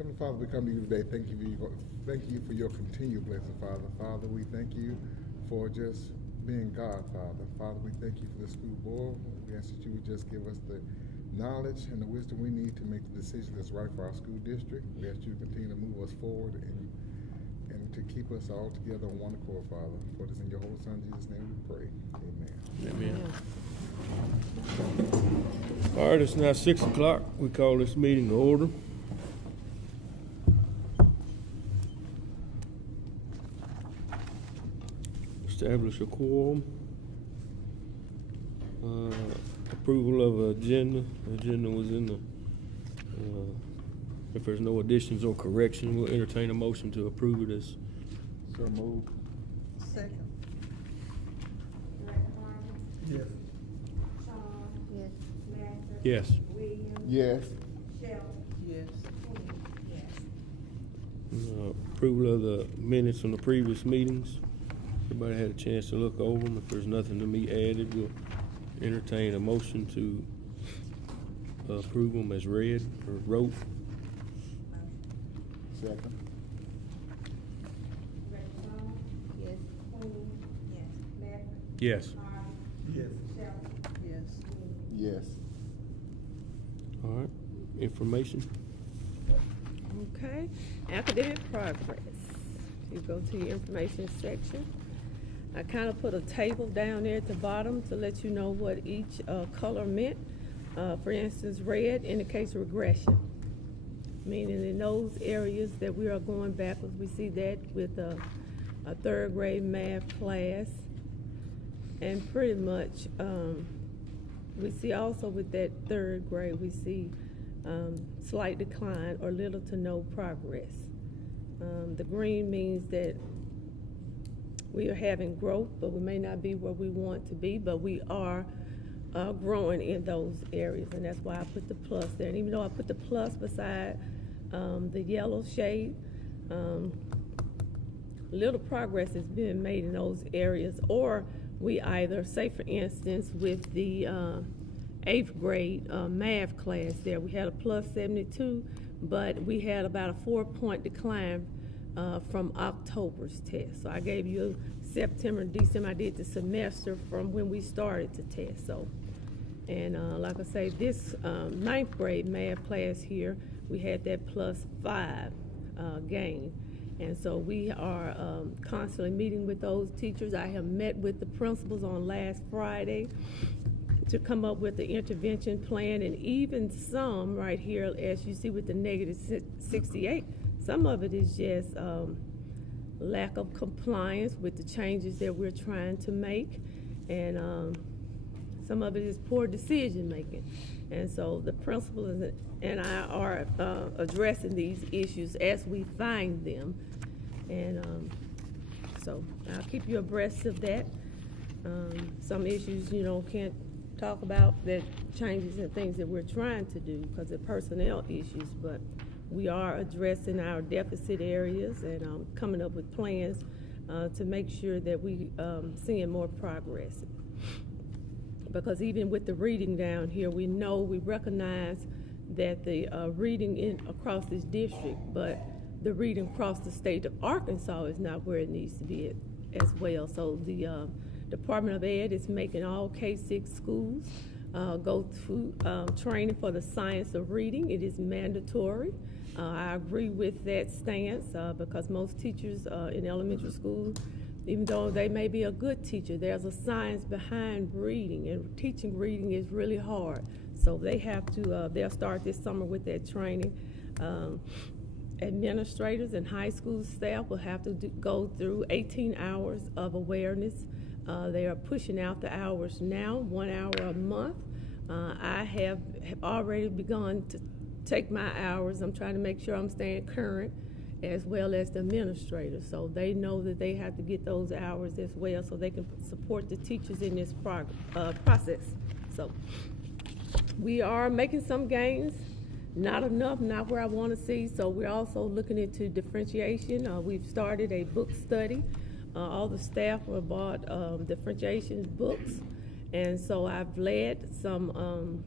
Heavenly Father, we come to you today. Thank you for your continued blessing, Father. Father, we thank you for just being God, Father. Father, we thank you for the school board. We ask that you would just give us the knowledge and the wisdom we need to make the decision that's right for our school district. We ask you to continue to move us forward and to keep us all together on one accord, Father. For this in your holy Son, Jesus' name we pray. Amen. Amen. All right, it's now 6 o'clock. We call this meeting to order. Establish a quorum. Approval of agenda. The agenda was in the, if there's no additions or correction, we'll entertain a motion to approve it as. So moved. Second. Yes. Sean. Yes. Master. Yes. Williams. Yes. Shelley. Yes. Queen. Yes. Approval of the minutes from the previous meetings. Everybody had a chance to look over them. If there's nothing to be added, we'll entertain a motion to approve them as read or wrote. Second. Sean. Yes. Queen. Yes. Master. Yes. Harvey. Yes. Shelley. Yes. Queen. Yes. All right. Information. Okay, academic progress. You go to your information section. I kind of put a table down there at the bottom to let you know what each color meant. For instance, red indicates regression, meaning in those areas that we are going backwards. We see that with a third grade math class, and pretty much we see also with that third grade, we see slight decline or little to no progress. The green means that we are having growth, but we may not be where we want to be, but we are growing in those areas, and that's why I put the plus there. And even though I put the plus beside the yellow shade, little progress is being made in those areas, or we either, say for instance, with the 8th grade math class there, we had a plus 72, but we had about a 4-point decline from October's test. So I gave you September and December. I did the semester from when we started to test. So, and like I say, this 9th grade math class here, we had that plus 5 gain. And so we are constantly meeting with those teachers. I have met with the principals on last Friday to come up with the intervention plan, and even some right here, as you see with the negative 68, some of it is just lack of compliance with the changes that we're trying to make, and some of it is poor decision making. And so the principals and I are addressing these issues as we find them, and so I'll keep you abreast of that. Some issues, can't talk about that changes and things that we're trying to do because they're personnel issues, but we are addressing our deficit areas and coming up with plans to make sure that we seeing more progress. Because even with the reading down here, we recognize that the reading across this district, but the reading across the state of Arkansas is not where it needs to be as well. So the Department of Ed is making all K-6 schools go through training for the science of reading. It is mandatory. I agree with that stance because most teachers in elementary school, even though they may be a good teacher, there's a science behind reading, and teaching reading is really hard. So they have to, they'll start this summer with that training. Administrators and high school staff will have to go through 18 hours of awareness. They are pushing out the hours now, 1 hour a month. I have already begun to take my hours. I'm trying to make sure I'm staying current, as well as the administrators, so they know that they have to get those hours as well so they can support the teachers in this process. So we are making some gains, not enough, not where I want to see, so we're also looking into differentiation. We've started a book study. All the staff were bought differentiation books, and so I've led some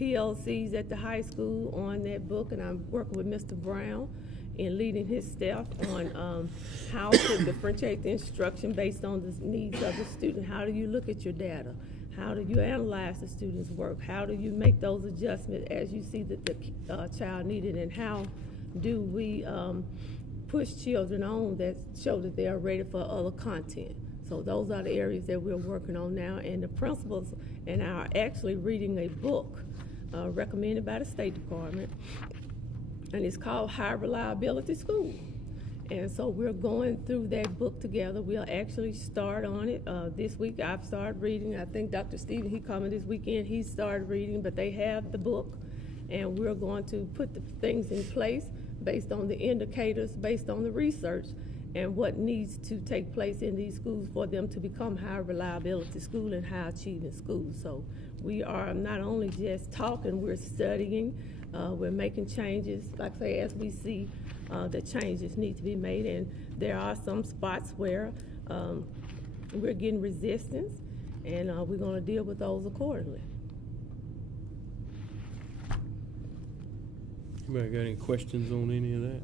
PLCs at the high school on that book, and I'm working with Mr. Brown in leading his staff on how to differentiate the instruction based on the needs of the student. How do you look at your data? How do you analyze the student's work? How do you make those adjustments as you see that the child needed? And how do we push children on that show that they are ready for other content? So those are the areas that we're working on now, and the principals and I are actually reading a book recommended by the State Department, and it's called High Reliability School. And so we're going through that book together. We'll actually start on it this week. I've started reading. I think Dr. Stephen, he coming this weekend, he started reading, but they have the book, and we're going to put the things in place based on the indicators, based on the research, and what needs to take place in these schools for them to become high reliability school and high achieving schools. So we are not only just talking, we're studying, we're making changes, like I say, as we see the changes need to be made, and there are some spots where we're getting resistance, and we're gonna deal with those accordingly. Anybody got any questions on any of that?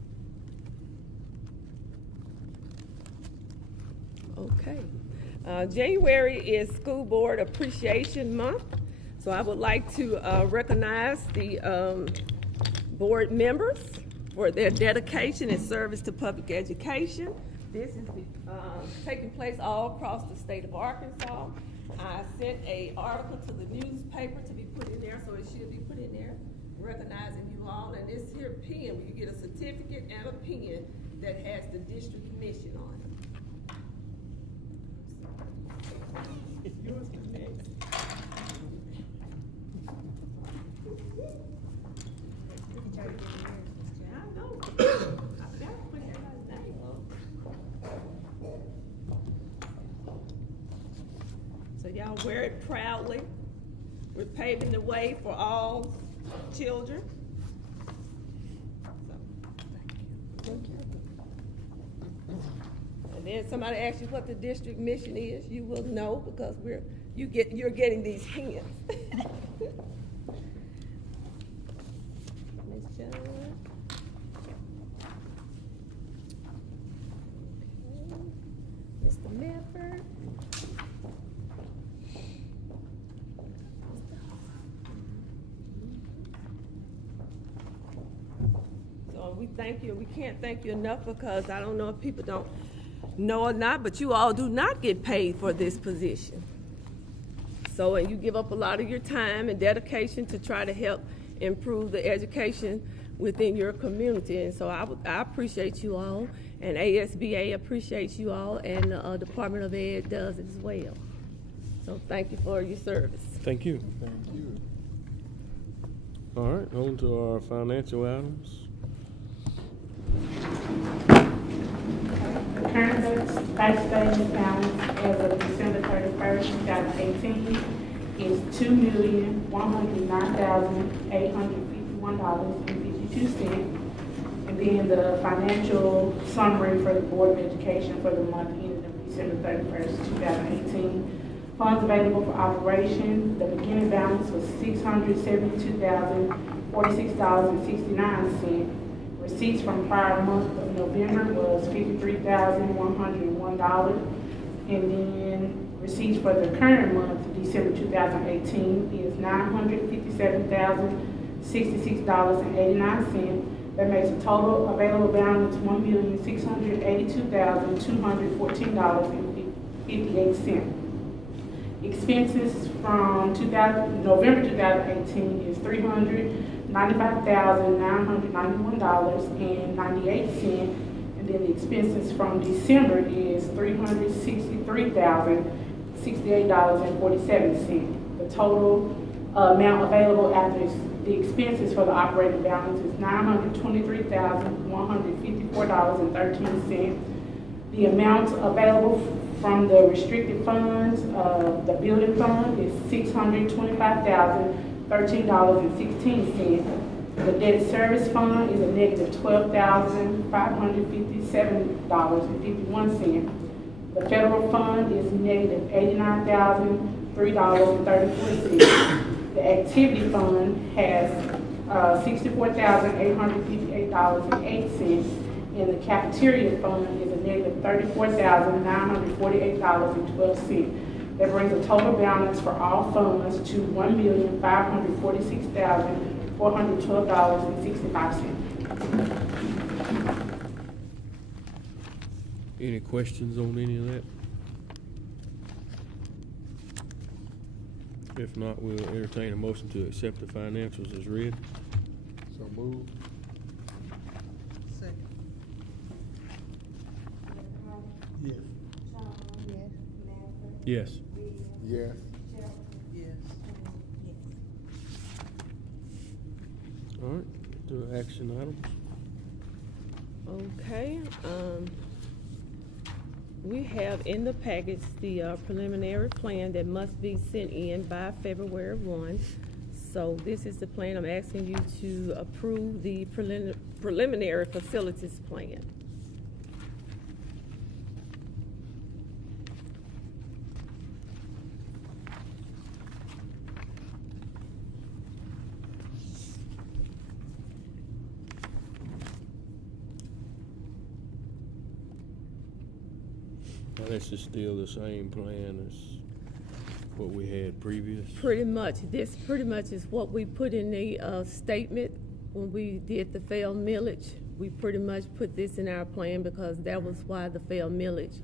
Okay. January is School Board Appreciation Month, so I would like to recognize the board members for their dedication and service to public education. This is taking place all across the state of Arkansas. I sent an article to the newspaper to be put in there, so it should be put in there, recognizing you all. And this here pen, you get a certificate and a pen that has the district mission on it. Yours is next. I know. I forgot to put everybody's name on. So y'all wear it proudly. We're paving the way for all children. So, thank you. And then somebody asks you what the district mission is, you will know because you're getting these hints. Ms. John. Okay. Mr. Medford. So we thank you. We can't thank you enough because I don't know if people don't know or not, but you all do not get paid for this position. So, and you give up a lot of your time and dedication to try to help improve the education within your community. And so I appreciate you all, and ASBA appreciates you all, and the Department of Ed does as well. So thank you for your service. Thank you. Thank you. All right, on to our financial items. Current base budget balance as of December 31st, 2018 is $2,109,851.52. And then the financial summary for the Board of Education for the month ending December 31st, 2018. Funds available for operation, the beginning balance was $672,046.69. Receipts from prior month of November was $53,101. And then receipts for the current month, December 2018, is $957,066.89. That makes a total available balance $1,682,214.58. Expenses from November 2018 is $395,991.98, and then the expenses from December is $363,068.47. The total amount available after the expenses for the operating balance is $923,154.13. The amount available from the restricted funds, the building fund is $625,013.16. The debt service fund is a negative $12,557.51. The federal fund is negative $89,003.34. The activity fund has $64,858.08, and the cafeteria fund is a negative $34,948.12. That brings the total balance for all funds to $1,546,412.65. Any questions on any of that? If not, we'll entertain a motion to accept the financials as read. So moved. Second. Yes. Yes. Yes. Yes. All right, to action items. Okay, we have in the package the preliminary plan that must be sent in by February 1. So this is the plan. I'm asking you to approve the preliminary facilities plan. Now, this is still the same plan as what we had previous. Pretty much, this pretty much is what we put in the statement when we did the failed millage. We pretty much put this in our plan because that was why the failed millage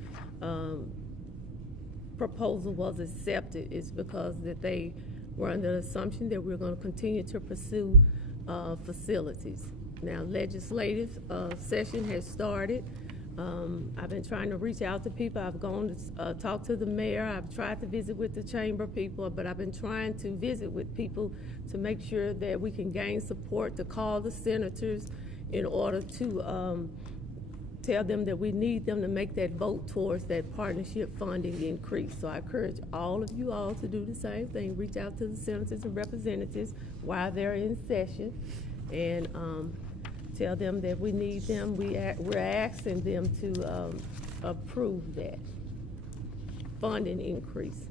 proposal was accepted, is because that they were under the assumption that we're going to continue to pursue facilities. Now, legislative session has started. I've been trying to reach out to people. I've gone to talk to the mayor. I've tried to visit with the chamber people, but I've been trying to visit with people to make sure that we can gain support to call the senators in order to tell them that we need them to make that vote towards that partnership funding increase. So I encourage all of you all to do the same thing. Reach out to the senators and representatives while they're in session, and tell them that we need them. We're asking them to approve that funding increase.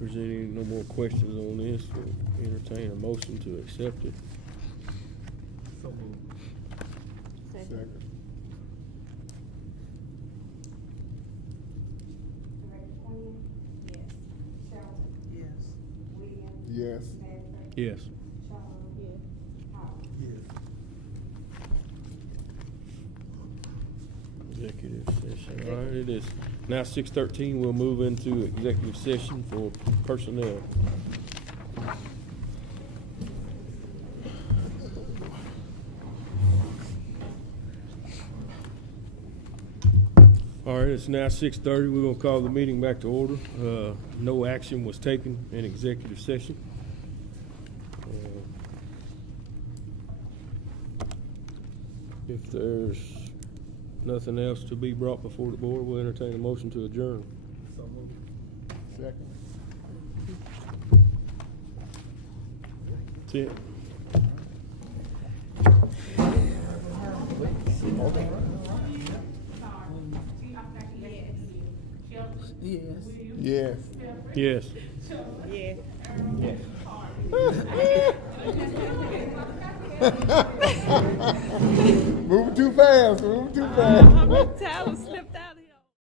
If there's no more questions on this, we'll entertain a motion to accept it. So moved. Second. Yes. Yes. Yes. Executive session. All right, it is now 6:13. We'll move into executive session for personnel. All right, it's now 6:30. We're gonna call the meeting back to order. No action was taken in executive session. If there's nothing else to be brought before the board, we'll entertain a motion to adjourn. So moved. Second. That's it. Yes. Yes. Moving too fast. Moving too fast. How many times